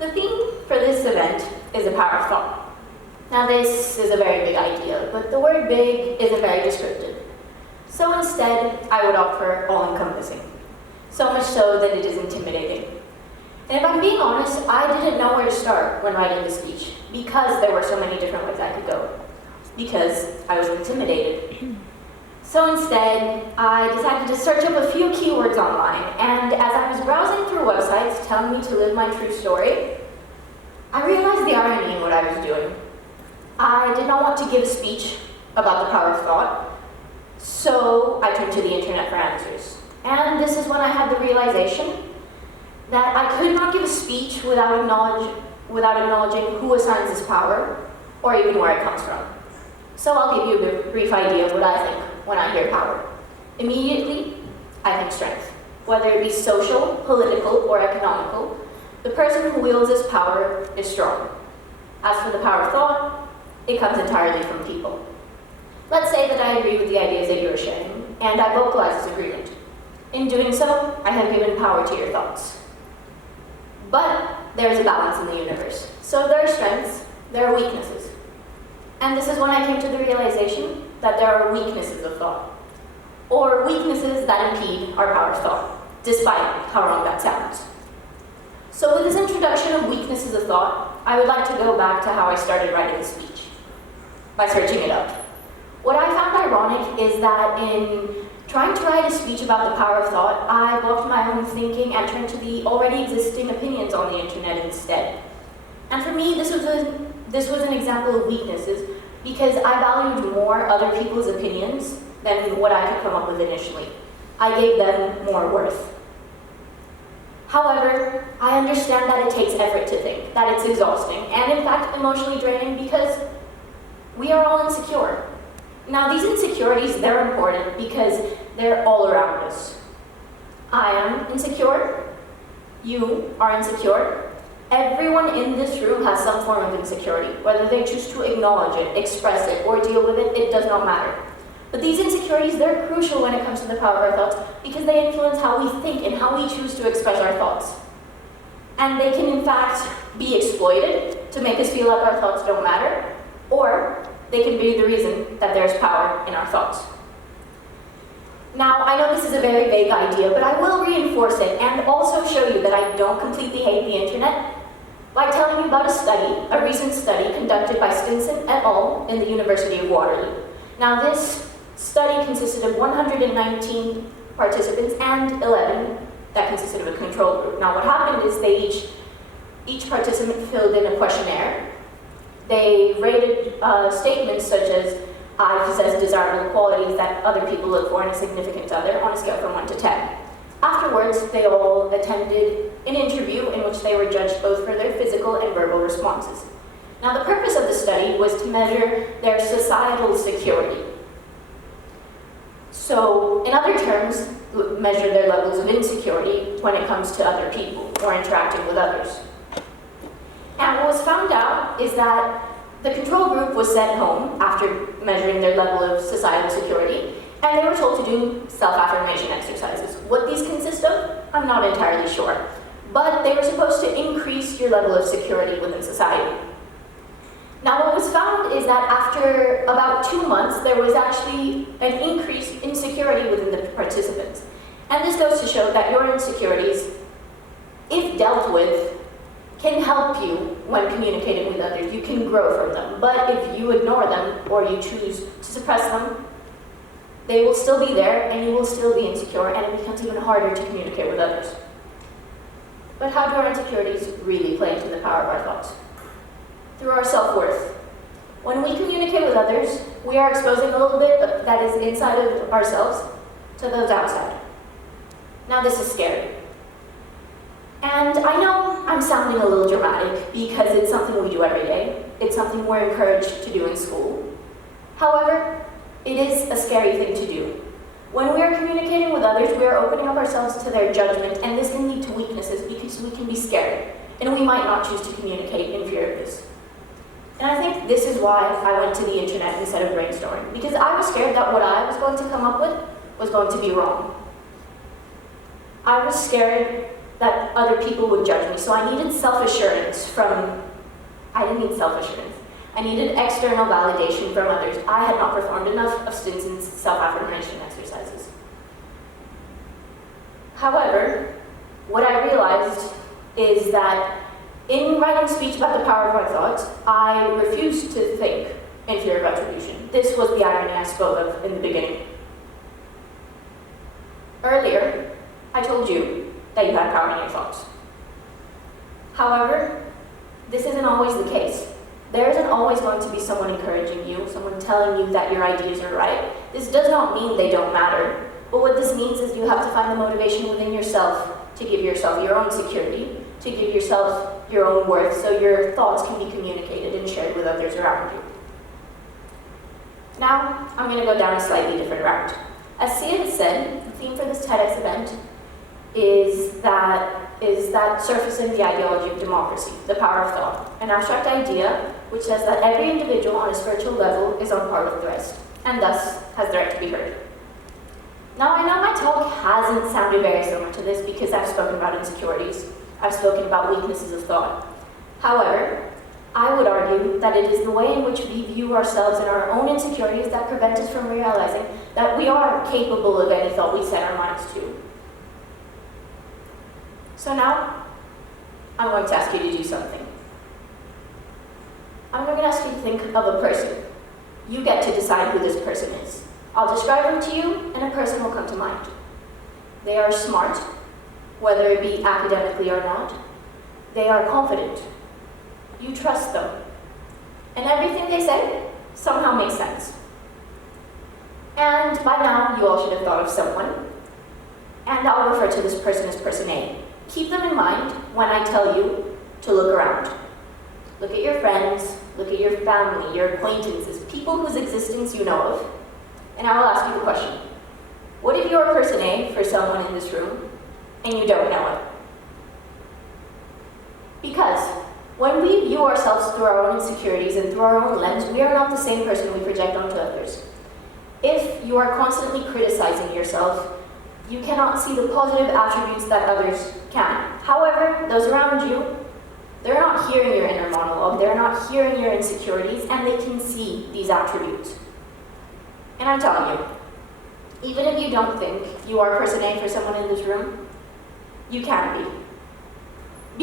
The theme for this event is the power of thought. Now this is a very big idea, but the word big isn't very descriptive. So instead, I would opt for all-encompassing. So much so that it is intimidating. And if I'm being honest, I didn't know where to start when writing this speech, because there were so many different ways I could go. Because I was intimidated. So instead, I decided to search up a few keywords online, and as I was browsing through websites telling me to live my true story, I realized the irony in what I was doing. I did not want to give a speech about the power of thought, so I turned to the internet for answers. And this is when I had the realization that I could not give a speech without acknowledging who assigns this power, or even where it comes from. So I'll give you a brief idea of what I think when I hear power. Immediately, I think strength. Whether it be social, political, or economical, the person who wields this power is strong. As for the power of thought, it comes entirely from people. Let's say that I agree with the ideas that you're sharing, and I vocalize this agreement. In doing so, I have given power to your thoughts. But there's a balance in the universe. So there are strengths, there are weaknesses. And this is when I came to the realization that there are weaknesses of thought, or weaknesses that impede our power of thought, despite how wrong that sounds. So with this introduction of weaknesses of thought, I would like to go back to how I started writing the speech, by searching it up. What I found ironic is that in trying to write a speech about the power of thought, I blocked my own thinking and turned to the already existing opinions on the internet instead. And for me, this was an example of weaknesses because I valued more other people's opinions than what I could come up with initially. I gave them more worth. However, I understand that it takes effort to think, that it's exhausting, and in fact emotionally draining because we are all insecure. Now these insecurities, they're important because they're all around us. I am insecure, you are insecure, everyone in this room has some form of insecurity. Whether they choose to acknowledge it, express it, or deal with it, it does not matter. But these insecurities, they're crucial when it comes to the power of our thoughts because they influence how we think and how we choose to express our thoughts. And they can in fact be exploited to make us feel like our thoughts don't matter, or they can be the reason that there's power in our thoughts. Now, I know this is a very vague idea, but I will reinforce it and also show you that I don't completely hate the internet by telling you about a recent study conducted by Stinson et al. In the University of Waterloo. Now, this study consisted of 119 participants and 11 that consisted of a control group. Now, what happened is each participant filled in a questionnaire. They rated statements such as, I possess desirable qualities that other people look for in a significant other on a scale from 1 to 10. Afterwards, they all attended an interview in which they were judged both for their physical and verbal responses. Now, the purpose of the study was to measure their societal security. So, in other terms, measure their levels of insecurity when it comes to other people or interacting with others. And what was found out is that the control group was sent home after measuring their level of societal security, and they were told to do self-affirmation exercises. What these consist of, I'm not entirely sure, but they were supposed to increase your level of security within society. Now, what was found is that after about 2 months, there was actually an increase in security within the participants. And this goes to show that your insecurities, if dealt with, can help you when communicating with others. You can grow from them. But if you ignore them or you choose to suppress them, they will still be there and you will still be insecure, and it becomes even harder to communicate with others. But how do our insecurities really play into the power of our thoughts? Through our self-worth. When we communicate with others, we are exposing a little bit that is inside of ourselves to those outside. Now this is scary. And I know I'm sounding a little dramatic because it's something we do every day. It's something we're encouraged to do in school. However, it is a scary thing to do. When we are communicating with others, we are opening up ourselves to their judgment, and this can lead to weaknesses because we can be scared, and we might not choose to communicate in fear of this. And I think this is why I went to the internet instead of brainstorming, because I was scared that what I was going to come up with was going to be wrong. I was scared that other people would judge me. So I needed self-assurance from, I didn't need self-assurance. I needed external validation from others. I had not performed enough of Stinson's self-affirmation exercises. However, what I realized is that in writing a speech about the power of our thoughts, I refused to think in fear of retribution. This was the irony I spoke of in the beginning. Earlier, I told you that you had power in your thoughts. However, this isn't always the case. There isn't always going to be someone encouraging you, someone telling you that your ideas are right. This does not mean they don't matter, but what this means is you have to find the motivation within yourself to give yourself your own security, to give yourself your own worth, so your thoughts can be communicated and shared with others around you. Now, I'm going to go down a slightly different route. As Sia has said, the theme for this TEDx event is that surfacing the ideology of democracy, the power of thought, an abstract idea which says that every individual on a spiritual level is on par with the rest, and thus has the right to be heard. Now, I know my talk hasn't sounded very similar to this because I've spoken about insecurities, I've spoken about weaknesses of thought. However, I would argue that it is the way in which we view ourselves and our own insecurities that prevent us from realizing that we are capable of any thought we set our minds to. So now, I'm going to ask you to do something. I'm going to ask you to think of a person. You get to decide who this person is. I'll describe them to you, and a person will come to mind. They are smart, whether it be academically or not. They are confident. You trust them. And everything they say somehow makes sense. And by now, you all should have thought of someone. And I'll refer to this person as person A. Keep them in mind when I tell you to look around. Look at your friends, look at your family, your acquaintances, people whose existence you know of. And I will ask you the question, what if you're person A for someone in this room, and you don't know it? Because when we view ourselves through our own insecurities and through our own lens, we are not the same person we project onto others. If you are constantly criticizing yourself, you cannot see the positive attributes that others can. However, those around you, they're not hearing your inner monologue, they're not hearing your insecurities, and they can see these attributes. And I'm telling you, even if you don't think you are person A for someone in this room, you can be.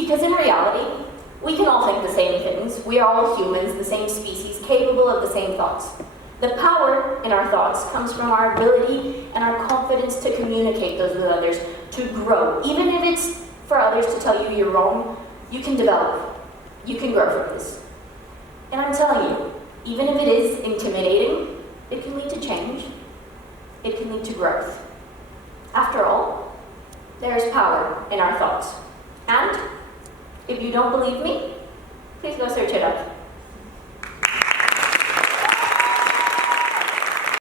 Because in reality, we can all think the same things. We are all humans, the same species, capable of the same thoughts. The power in our thoughts comes from our ability and our confidence to communicate those with others, to grow. Even if it's for others to tell you you're wrong, you can develop. You can grow from this. And I'm telling you, even if it is intimidating, it can lead to change. It can lead to growth. After all, there is power in our thoughts. And if you don't believe me, please go search it up.